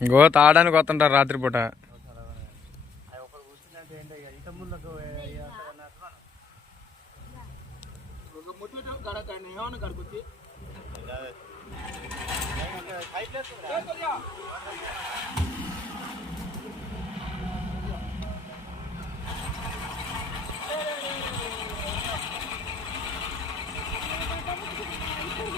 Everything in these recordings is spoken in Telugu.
ముందుకు తాడానికి ముట్టు గడక ఏమన్నా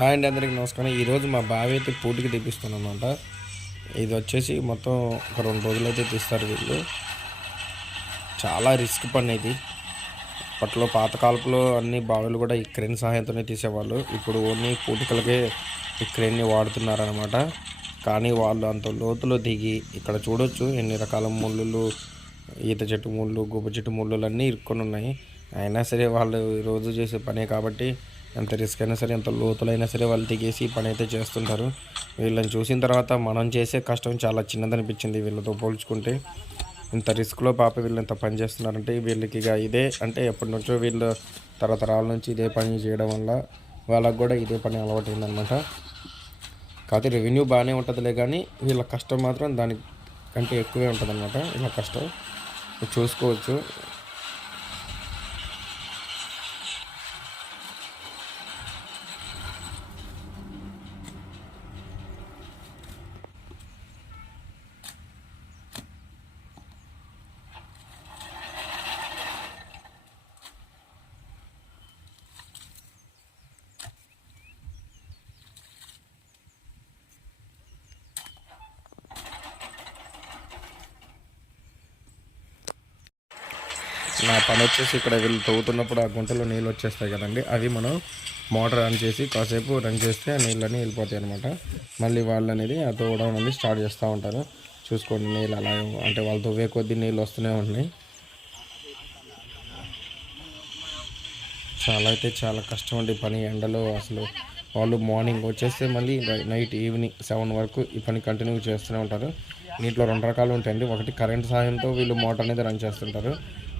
హాయ్ అండి అందరికీ నమస్కారం. ఈరోజు మా బావి అయితే పూటికి తెప్పిస్తానమాట అనమాట ఇది వచ్చేసి మొత్తం ఒక రెండు రోజులు అయితే తీస్తారు వీళ్ళు. చాలా రిస్క్ పని ఇది. అప్పట్లో పాతకాలపులో అన్ని బావిలు కూడా ఈ క్రెయిన్ సహాయంతోనే తీసేవాళ్ళు. ఇప్పుడు ఓన్లీ పూటికలకే ఈ క్రెయిన్ని వాడుతున్నారనమాట కానీ వాళ్ళు అంత లోతులో దిగి ఇక్కడ చూడొచ్చు ఎన్ని రకాల ముళ్ళు ఈత చెట్టు ముళ్ళు గుబ్బ చెట్టు ముళ్ళు అన్నీ ఇరుక్కొని ఉన్నాయి. అయినా సరే వాళ్ళు రోజు చేసే పనే కాబట్టి ఎంత రిస్క్ అయినా సరే ఎంత లోతులైనా సరే వాళ్ళు దిగేసి పని అయితే చేస్తుంటారు. వీళ్ళని చూసిన తర్వాత మనం చేసే కష్టం చాలా చిన్నదనిపించింది వీళ్ళతో పోల్చుకుంటే. ఇంత రిస్క్లో పాప వీళ్ళు ఇంత పని చేస్తున్నారంటే వీళ్ళకి ఇక ఇదే అంటే ఎప్పటి నుంచో వీళ్ళు తరతరాల నుంచి ఇదే పని చేయడం వల్ల వాళ్ళకు కూడా ఇదే పని అలవాటైందనమాట కాకపోతే రెవెన్యూ బాగానే ఉంటుందిలే కానీ వీళ్ళ కష్టం మాత్రం దాని కంటే ఎక్కువే ఉంటుంది అనమాట వీళ్ళ కష్టం. చూసుకోవచ్చు. నా పని వచ్చేసి ఇక్కడ వీళ్ళు తవ్వుతున్నప్పుడు ఆ గుంటలో నీళ్ళు వచ్చేస్తాయి కదండి. అవి మనం మోటార్ ఆన్ చేసి కాసేపు రన్ చేస్తే ఆ నీళ్ళని వెళ్ళిపోతాయి అనమాట మళ్ళీ వాళ్ళు అనేది ఆ తవ్వడం అనేది స్టార్ట్ చేస్తూ ఉంటారు. చూసుకోండి నీళ్ళు అలా అంటే వాళ్ళు తవ్వే కొద్దీ నీళ్ళు వస్తూనే ఉన్నాయి. చాలా అయితే చాలా కష్టం అండి పని. ఎండలో అసలు వాళ్ళు మార్నింగ్ వచ్చేస్తే మళ్ళీ నైట్ ఈవినింగ్ సెవెన్ వరకు ఈ పని కంటిన్యూ చేస్తూనే ఉంటారు. దీంట్లో రెండు రకాలు ఉంటాయండి. ఒకటి కరెంట్ సాయంతో వీళ్ళు మోటార్ అనేది రన్ చేస్తుంటారు.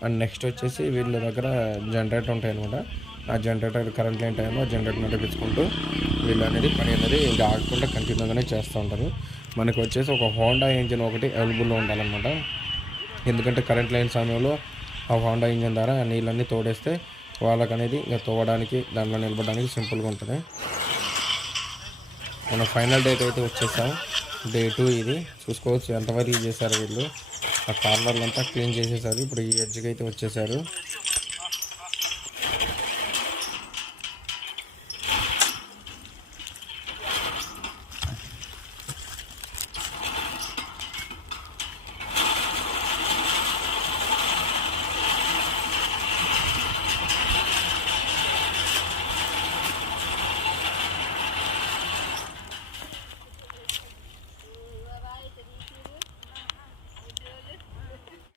అండ్ నెక్స్ట్ వచ్చేసి వీళ్ళ దగ్గర జనరేటర్ ఉంటాయి అనమాట ఆ జనరేటర్ కరెంట్ లేని టైంలో జనరేటర్ నడిపించుకుంటూ వీళ్ళు అనేది పని అనేది ఇంకా ఆగకుండా కంటిన్యూగానే చేస్తూ ఉంటారు. మనకు వచ్చేసి ఒక హోండా ఇంజిన్ ఒకటి అవైలబుల్లో ఉండాలన్నమాట. ఎందుకంటే కరెంట్ లేని సమయంలో ఆ హోండా ఇంజిన్ ద్వారా ఆ నీళ్ళన్నీ తోడేస్తే వాళ్ళకనేది ఇంకా తోవడానికి దాంట్లో నిలబడడానికి సింపుల్గా ఉంటుంది. మన ఫైనల్ డేట్ అయితే వచ్చేసాం. డే టూ ఇది. చూసుకోవచ్చు ఎంతవరకు చేశారు వీళ్ళు. ఆ కార్నర్లు అంతా క్లీన్ చేసేసారు. ఇప్పుడు ఈ ఎడ్జ్కి అయితే వచ్చేసారు.